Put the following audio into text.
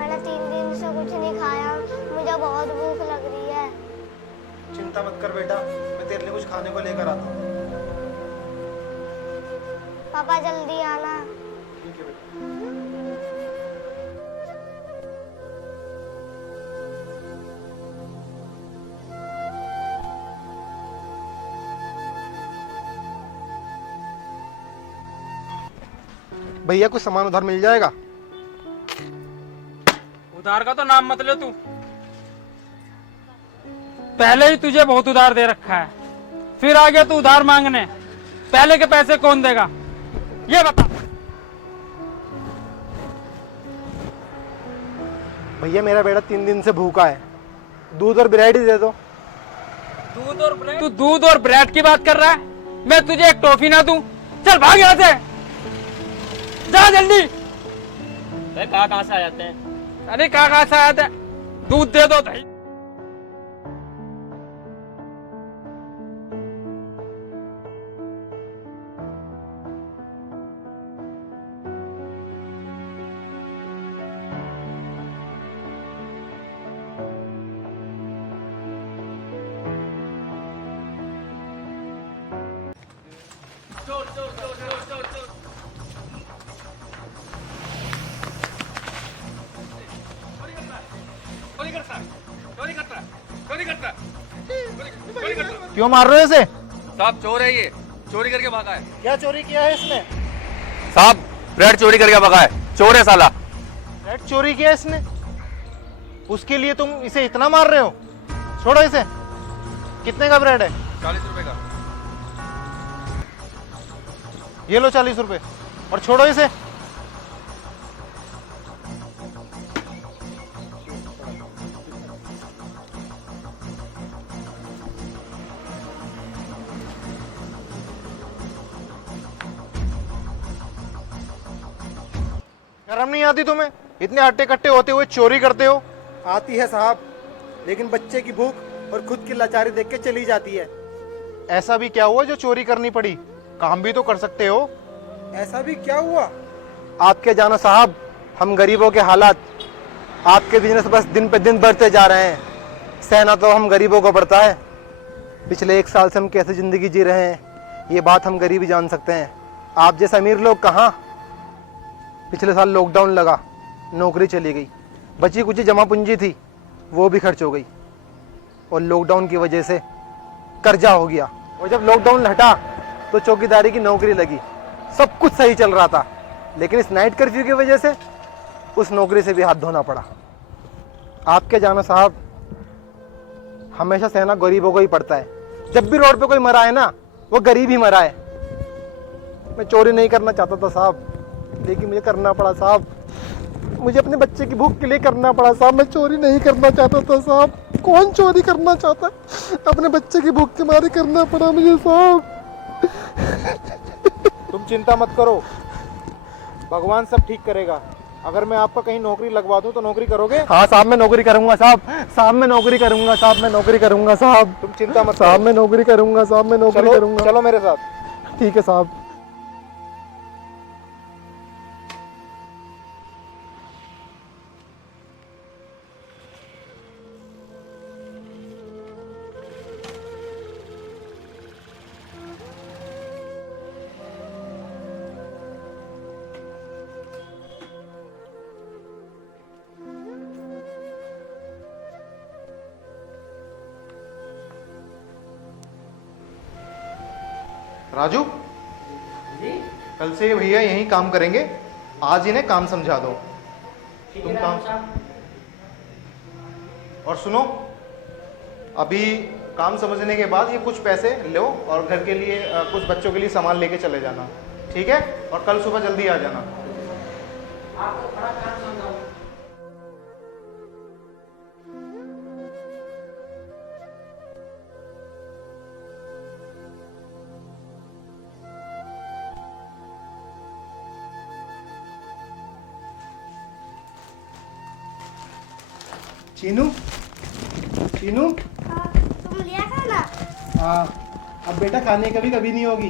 मैंने 3 दिन से कुछ नहीं खाया, मुझे बहुत भूख लग रही है। चिंता मत कर बेटा, मैं तेरे लिए कुछ खाने को लेकर आता हूँ। पापा जल्दी आना। ठीक है बेटा। भैया कुछ सामान उधार मिल जाएगा? उधार का तो नाम मत ले तू। पहले ही तुझे बहुत उधार दे रखा है, फिर आ गया तू उधार मांगने। पहले के पैसे कौन देगा ये बता। भैया मेरा बेटा 3 दिन से भूखा है, दूध और ब्रेड ही दे दो। दूध और ब्रेड? तू दूध और ब्रेड की बात कर रहा है? मैं तुझे एक टॉफी ना दूं? चल भाग यहाँ से, जा जल्दी। कहाँ से आ जाते हैं? अरे कहाँ से आ जाते हैं? दूध दे दो दही। क्यों मार रहे हो इसे? साहब चोर है ये, चोरी करके भागा है। क्या चोरी किया है इसने? साहब ब्रेड चोरी करके भागा है, चोर है साला। ब्रेड चोरी किया इसने? उसके लिए तुम इसे इतना मार रहे हो? छोड़ो इसे। कितने का ब्रेड है? 40 रुपए का। ये लो 40 रुपए और छोड़ो इसे। शर्म नहीं आती तुम्हें? इतने हट्टे कट्टे होते हुए चोरी करते हो। आती है साहब, लेकिन बच्चे की भूख और खुद की लाचारी देख के चली जाती है। ऐसा भी क्या हुआ जो चोरी करनी पड़ी? काम भी तो कर सकते हो। ऐसा भी क्या हुआ? आपके जानो साहब, हम गरीबों के हालात, आपके बिजनेस बस दिन पे दिन बढ़ते जा रहे हैं। सहना तो हम गरीबों को पड़ता है। पिछले 1 साल से हम कैसे जिंदगी जी रहे हैं, ये बात हम गरीब ही जान सकते हैं। आप जैसे अमीर लोग कहाँ? पिछले साल लॉकडाउन लगा, नौकरी चली गई, बची कुछ जमा पूंजी थी वो भी खर्च हो गई, और लॉकडाउन की वजह से कर्जा हो गया। और जब लॉकडाउन हटा तो चौकीदारी की नौकरी लगी, सब कुछ सही चल रहा था, लेकिन इस नाइट कर्फ्यू की वजह से उस नौकरी से भी हाथ धोना पड़ा। आपके जानो साहब, हमेशा सहना गरीबों को ही पड़ता है। जब भी रोड पे कोई मरा है ना, वो गरीब ही मरा है। मैं चोरी नहीं करना चाहता था साहब, लेकिन मुझे करना पड़ा साहब। मुझे अपने बच्चे की भूख के लिए करना पड़ा साहब। मैं चोरी नहीं करना चाहता था साहब। कौन चोरी करना चाहता है? अपने बच्चे की भूख के मारे करना पड़ा मुझे साहब। तुम चिंता मत करो, भगवान सब ठीक करेगा। अगर मैं आपका कहीं नौकरी लगवा दूं तो नौकरी करोगे? हाँ साहब, मैं नौकरी करूंगा साहब। साहब मैं नौकरी करूंगा साहब, मैं नौकरी करूंगा साहब। तुम चिंता मत साहब, मैं नौकरी करूंगा साहब, मैं नौकरी करूंगा। चलो मेरे साथ। ठीक है साहब। राजू, कल से ये भैया यहीं काम करेंगे, आज इन्हें काम समझा दो। तुम काम। और सुनो, अभी काम समझने के बाद ये कुछ पैसे लो और घर के लिए कुछ बच्चों के लिए सामान लेके चले जाना, ठीक है? और कल सुबह जल्दी आ जाना। चीनू, चीनू। तुम लिया खाना? हाँ, अब बेटा खाने कभी कभी नहीं होगी,